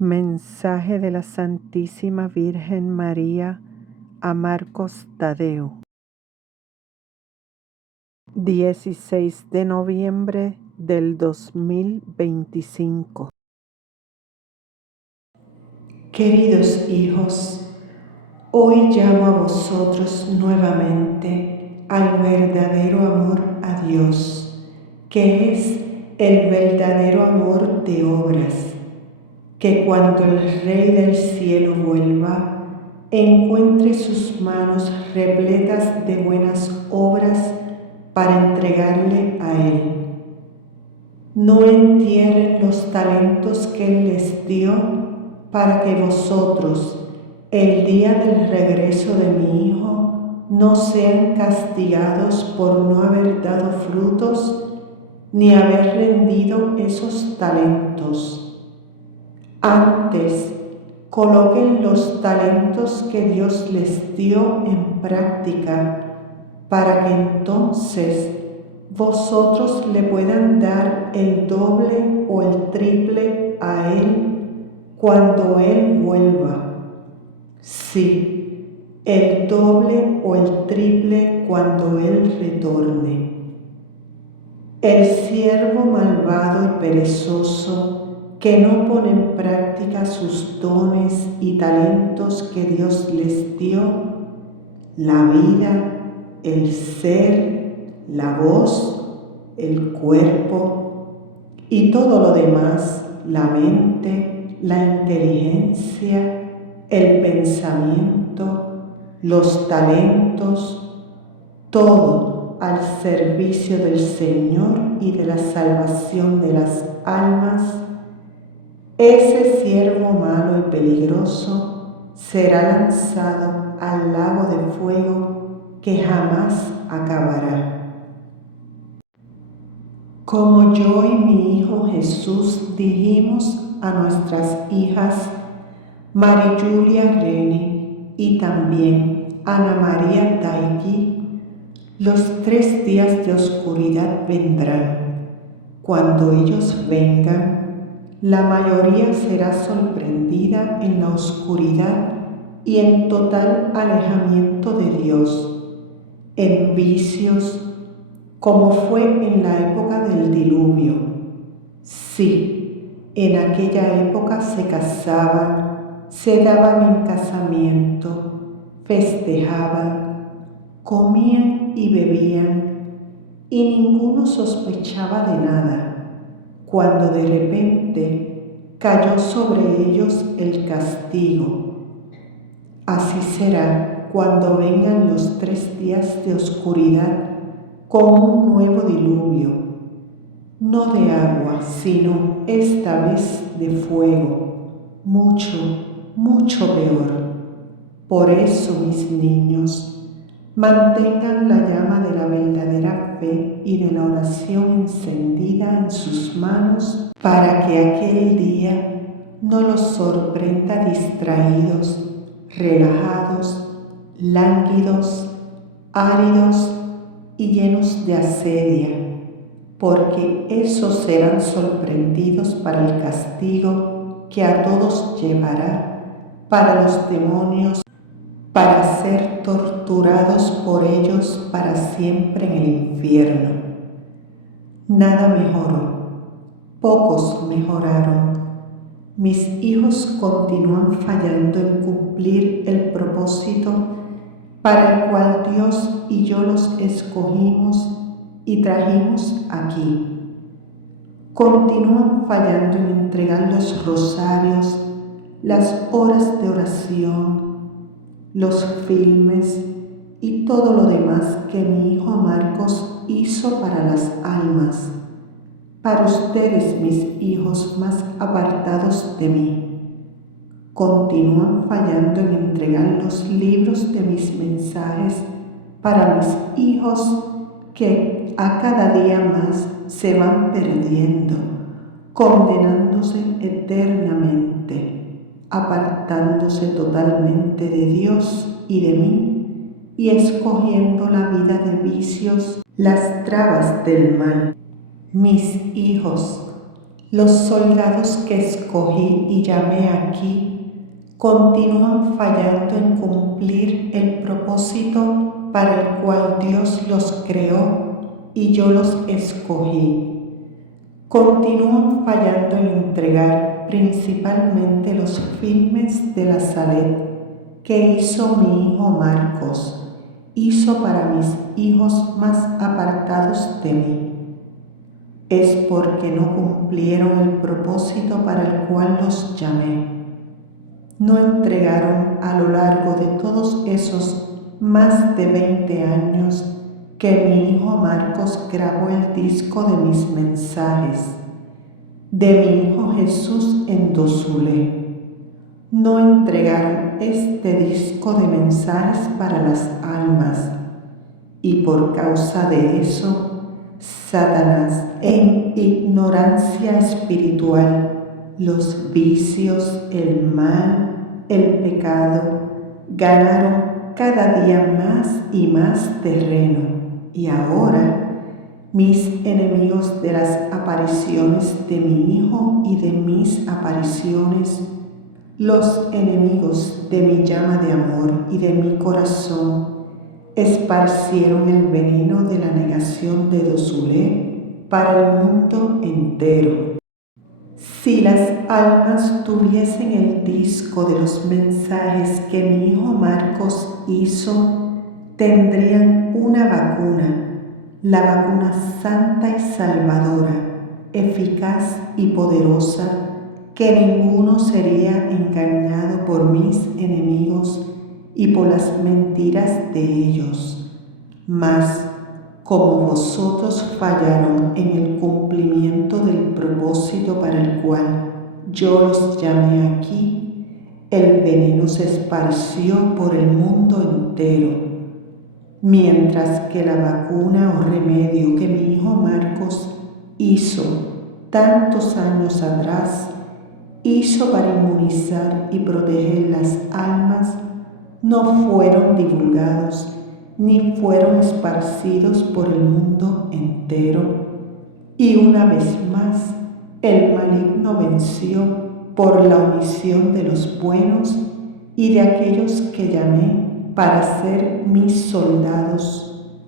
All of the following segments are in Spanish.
Mensaje de la Santísima Virgen María a Marcos Tadeo. 16 de noviembre del 2025. Queridos hijos, hoy llamo a vosotros nuevamente al verdadero amor a Dios, que es el verdadero amor de obras, que cuando el Rey del cielo vuelva, encuentre sus manos repletas de buenas obras para entregarle a Él. No entierren los talentos que Él les dio para que vosotros, el día del regreso de mi Hijo, no sean castigados por no haber dado frutos ni haber rendido esos talentos. Antes, coloquen los talentos que Dios les dio en práctica para que entonces vosotros le puedan dar el doble o el triple a Él cuando Él vuelva. Sí, el doble o el triple cuando Él retorne. El siervo malvado y perezoso que no pone en práctica sus dones y talentos que Dios les dio, la vida, el ser, la voz, el cuerpo y todo lo demás, la mente, la inteligencia, el pensamiento, los talentos, todo al servicio del Señor y de la salvación de las almas. Ese siervo malo y peligroso será lanzado al lago de fuego que jamás acabará. Como yo y mi Hijo Jesús dijimos a nuestras hijas Marijulia Reni y también Ana María Daigui, los 3 días de oscuridad vendrán. Cuando ellos vengan, la mayoría será sorprendida en la oscuridad y en total alejamiento de Dios, en vicios, como fue en la época del diluvio. Sí, en aquella época se casaban, se daban en casamiento, festejaban, comían y bebían, y ninguno sospechaba de nada, cuando de repente cayó sobre ellos el castigo. Así será cuando vengan los 3 días de oscuridad con un nuevo diluvio, no de agua, sino esta vez de fuego, mucho, mucho peor. Por eso, mis niños, mantengan la llama de la verdadera fe y de la oración encendida en sus manos para que aquel día no los sorprenda distraídos, relajados, lánguidos, áridos y llenos de asedia, porque esos serán sorprendidos para el castigo que a todos llevará, para los demonios, para ser torturados por ellos para siempre en el infierno. Nada mejoró, pocos mejoraron. Mis hijos continúan fallando en cumplir el propósito para el cual Dios y yo los escogimos y trajimos aquí. Continúan fallando en entregar los rosarios, las horas de oración, los filmes y todo lo demás que mi hijo Marcos hizo para las almas, para ustedes, mis hijos más apartados de mí. Continúan fallando en entregar los libros de mis mensajes para mis hijos que a cada día más se van perdiendo, condenándose eternamente, apartándose totalmente de Dios y de mí, y escogiendo la vida de vicios, las trabas del mal. Mis hijos, Los soldados que escogí y llamé aquí continúan fallando en cumplir el propósito para el cual Dios los creó y yo los escogí. Continúan fallando en entregar principalmente los filmes de la Salet que hizo mi hijo Marcos, hizo para mis hijos más apartados de mí. Es porque no cumplieron el propósito para el cual los llamé. No entregaron a lo largo de todos esos más de 20 años que mi hijo Marcos grabó el disco de mis mensajes, de mi hijo Jesús en Dosule. No entregaron este disco de mensajes para las almas y por causa de eso, Satanás, en ignorancia espiritual, los vicios, el mal, el pecado, ganaron cada día más y más terreno. Y ahora, mis enemigos de las apariciones de mi Hijo y de mis apariciones, los enemigos de mi llama de amor y de mi corazón, esparcieron el veneno de la negación de Dosule para el mundo entero. Si las almas tuviesen el disco de los mensajes que mi hijo Marcos hizo, tendrían una vacuna, la vacuna santa y salvadora, eficaz y poderosa, que ninguno sería engañado por mis enemigos y por las mentiras de ellos. Mas, como vosotros fallaron en el cumplimiento del propósito para el cual yo los llamé aquí, el veneno se esparció por el mundo entero, mientras que la vacuna o remedio que mi hijo Marcos hizo tantos años atrás, hizo para inmunizar y proteger las almas, no fueron divulgados ni fueron esparcidos por el mundo entero. Y una vez más, el maligno venció por la omisión de los buenos y de aquellos que llamé para ser mis soldados,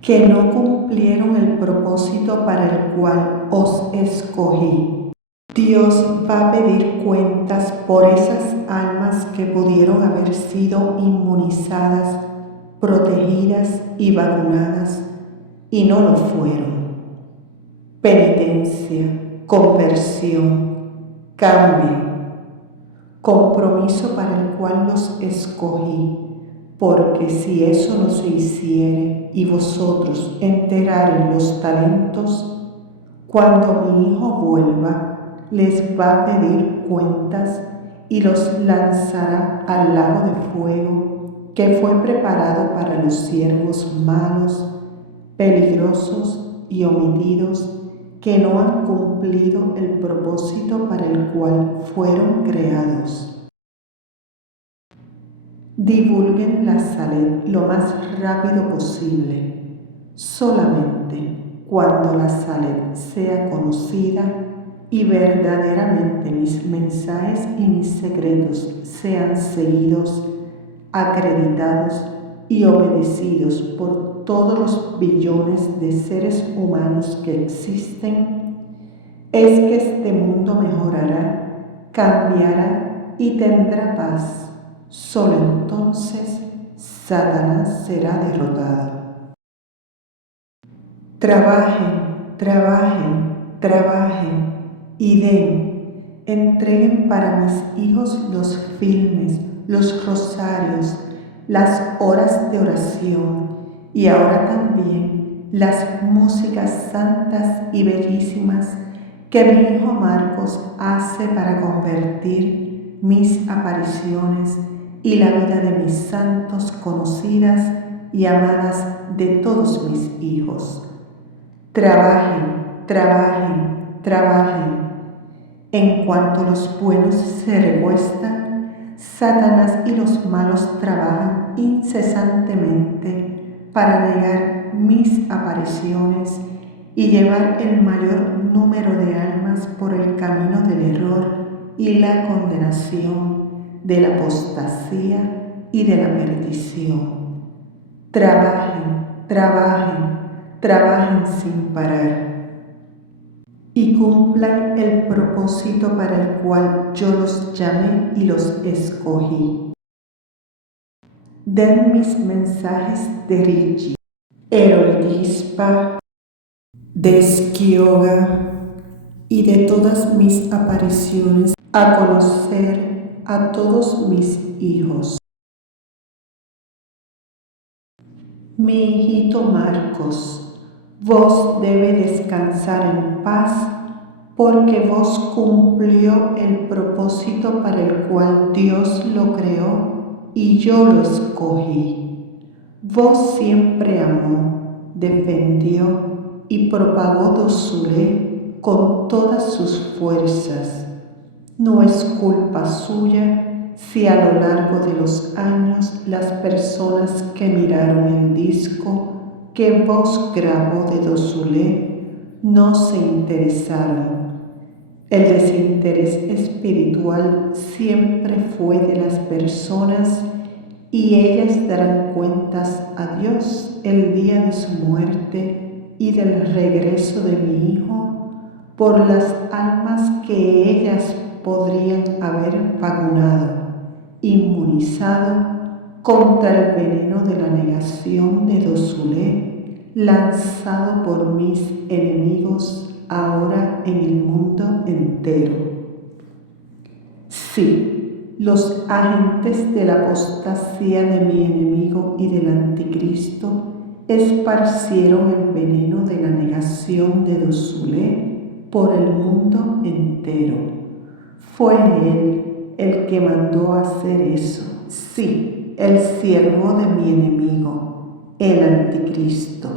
que no cumplieron el propósito para el cual os escogí. Dios va a pedir cuentas por esas almas que pudieron haber sido inmunizadas, protegidas y vacunadas y no lo fueron. Penitencia, conversión, cambio, compromiso para el cual los escogí, porque si eso no se hiciere y vosotros enteraren los talentos, cuando mi hijo vuelva, les va a pedir cuentas y los lanzará al lago de fuego que fue preparado para los siervos malos, peligrosos y omitidos que no han cumplido el propósito para el cual fueron creados. Divulguen la Salet lo más rápido posible. Solamente cuando la Salet sea conocida y verdaderamente mis mensajes y mis secretos sean seguidos, acreditados y obedecidos por todos los billones de seres humanos que existen, es que este mundo mejorará, cambiará y tendrá paz. Solo entonces Satanás será derrotado. Trabajen, trabajen, trabajen y den, entreguen para mis hijos los filmes, los rosarios, las horas de oración y ahora también las músicas santas y bellísimas que mi hijo Marcos hace para convertir mis apariciones y la vida de mis santos conocidas y amadas de todos mis hijos. Trabajen, trabajen, trabajen. En cuanto los buenos se recuestan, Satanás y los malos trabajan incesantemente para negar mis apariciones y llevar el mayor número de almas por el camino del error y la condenación, de la apostasía y de la perdición. Trabajen, trabajen, trabajen sin parar y cumplan el propósito para el cual yo los llamé y los escogí. Den mis mensajes de Ricci, Heroldispa, de Esquioga y de todas mis apariciones a conocer a todos mis hijos. Mi hijito Marcos, vos debe descansar en paz, porque vos cumplió el propósito para el cual Dios lo creó y yo lo escogí. Vos siempre amó, defendió y propagó su ley con todas sus fuerzas. No es culpa suya si a lo largo de los años las personas que miraron el disco que vos grabó de Dosulé no se interesaron. El desinterés espiritual siempre fue de las personas y ellas darán cuentas a Dios el día de su muerte y del regreso de mi hijo por las almas que ellas podrían haber vacunado, inmunizado contra el veneno de la negación de Dosulé, lanzado por mis enemigos ahora en el mundo entero. Sí, los agentes de la apostasía de mi enemigo y del anticristo esparcieron el veneno de la negación de Dosulé por el mundo entero. Fue él el que mandó hacer eso. Sí, el siervo de mi enemigo, el anticristo.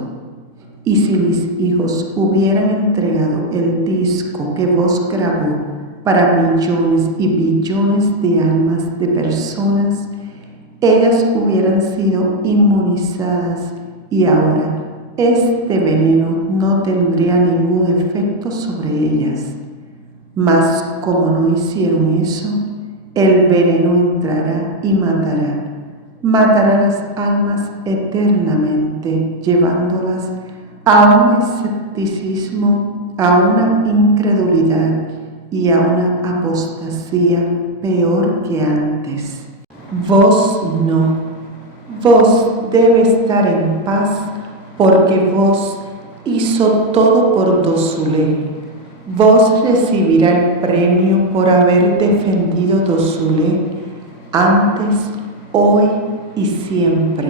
Y si mis hijos hubieran entregado el disco que vos grabó para millones y billones de almas de personas, ellas hubieran sido inmunizadas y ahora este veneno no tendría ningún efecto sobre ellas. Mas como no hicieron eso, el veneno entrará y matará las almas eternamente, llevándolas a un escepticismo, a una incredulidad y a una apostasía peor que antes. Vos no, vos debe estar en paz, porque vos hizo todo por Dosulé. Vos recibirá el premio por haber defendido Dosulé antes, hoy y siempre.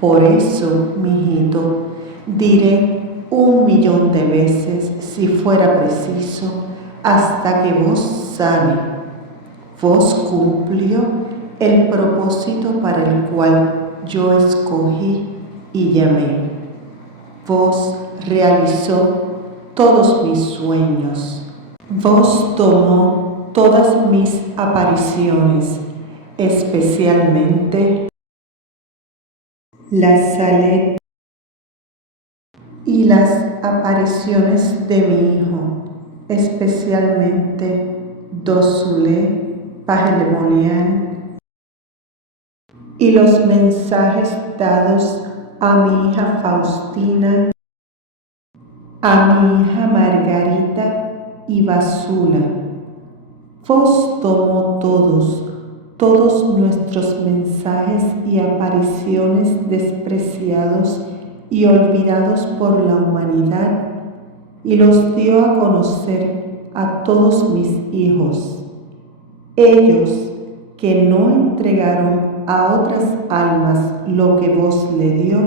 Por eso, mijito, diré 1.000.000 de veces, si fuera preciso, hasta que vos sane. Vos cumplió el propósito para el cual yo escogí y llamé. Vos realizó todos mis sueños. Vos tomó todas mis apariciones, especialmente la Salet y las apariciones de mi hijo, especialmente Dosulé, Pajelemonian, y los mensajes dados a mi hija Faustina, a mi hija Margarita y Basula. Vos tomó todos nuestros mensajes y apariciones despreciados y olvidados por la humanidad y los dio a conocer a todos mis hijos. Ellos que no entregaron a otras almas lo que vos le dio,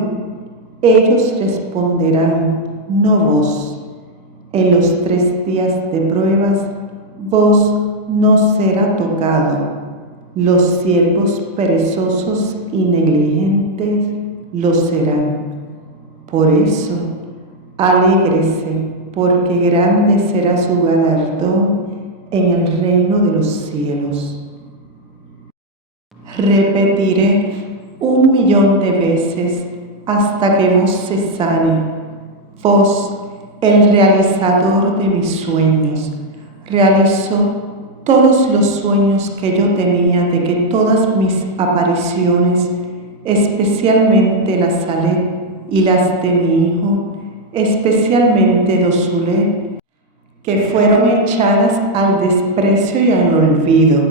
ellos responderán, no vos. En los 3 días de pruebas, vos no será tocado. Los siervos perezosos y negligentes lo serán. Por eso, alégrese, porque grande será su galardón en el reino de los cielos. Repetiré 1.000.000 de veces hasta que vos se sane. Vos, el realizador de mis sueños. Realizó todos los sueños que yo tenía de que todas mis apariciones, especialmente la Salet y las de mi hijo, especialmente Dosule, que fueron echadas al desprecio y al olvido.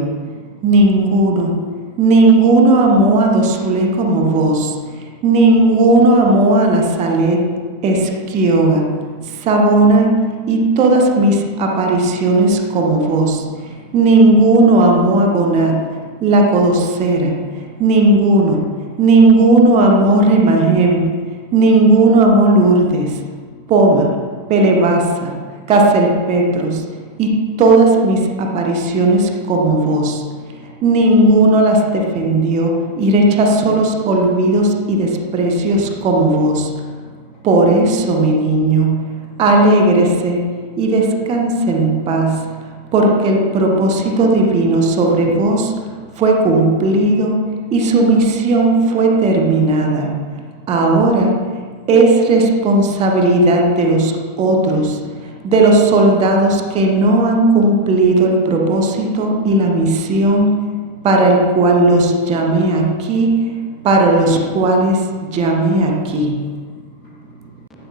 Ninguno amó a Dosule como vos, ninguno amó a la Salet, Esquioga, Sabona y todas mis apariciones como vos. Ninguno amó a Goná, la codocera, ninguno amó Remahem, ninguno amó Lourdes, Poma, Pelebasa, Caselpetros y todas mis apariciones como vos. Ninguno las defendió y rechazó los olvidos y desprecios como vos. Por eso, mi niño, alégrese y descanse en paz, porque el propósito divino sobre vos fue cumplido y su misión fue terminada. Ahora es responsabilidad de los otros, de los soldados que no han cumplido el propósito y la misión para el cual los llamé aquí, para los cuales llamé aquí.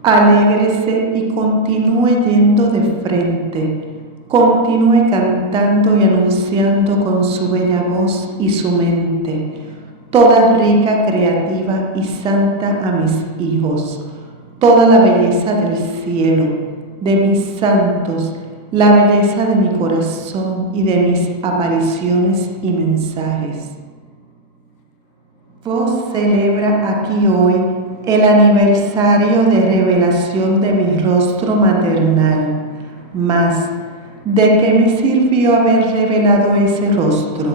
Alégrese y continúe yendo de frente, continúe cantando y anunciando con su bella voz y su mente, toda rica, creativa y santa a mis hijos, toda la belleza del cielo, de mis santos, la belleza de mi corazón y de mis apariciones y mensajes. Vos celebra aquí hoy el aniversario de revelación de mi rostro maternal, mas ¿de qué me sirvió haber revelado ese rostro?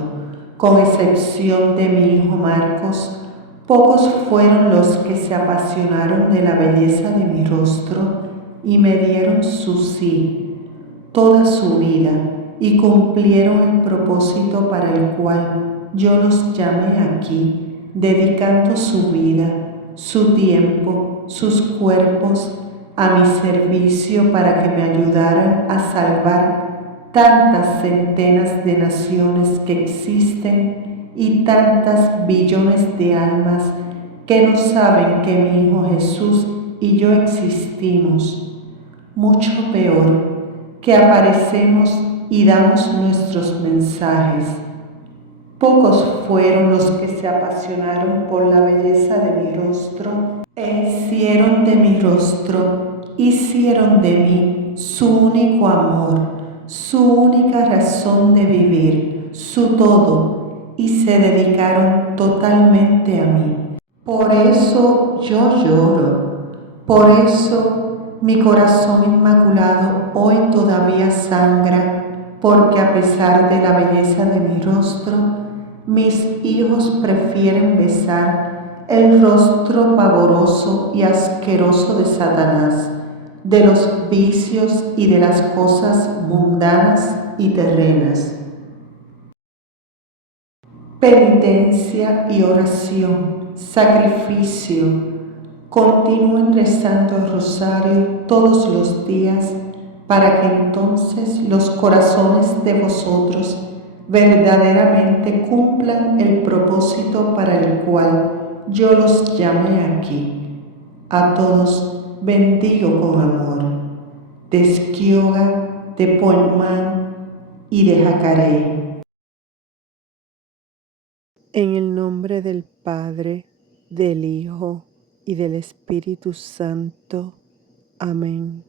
Con excepción de mi hijo Marcos, pocos fueron los que se apasionaron de la belleza de mi rostro y me dieron su sí, toda su vida, y cumplieron el propósito para el cual yo los llamé aquí, dedicando su vida, su tiempo, sus cuerpos a mi servicio para que me ayudaran a salvar tantas centenas de naciones que existen y tantas billones de almas que no saben que mi Hijo Jesús y yo existimos. Mucho peor, que aparecemos y damos nuestros mensajes. Pocos fueron los que se apasionaron por la belleza de mi rostro e hicieron de mi rostro, hicieron de mí su único amor, su única razón de vivir, su todo, y se dedicaron totalmente a mí. Por eso yo lloro, por eso mi corazón inmaculado hoy todavía sangra, porque a pesar de la belleza de mi rostro, mis hijos prefieren besar el rostro pavoroso y asqueroso de Satanás, de los vicios y de las cosas mundanas y terrenas. Penitencia y oración, sacrificio. Continúen rezando el rosario todos los días para que entonces los corazones de vosotros verdaderamente cumplan el propósito para el cual yo los llamé aquí. A todos bendigo con amor. De Esquioga, de Poimán y de Jacaré. En el nombre del Padre, del Hijo y del Espíritu Santo. Amén.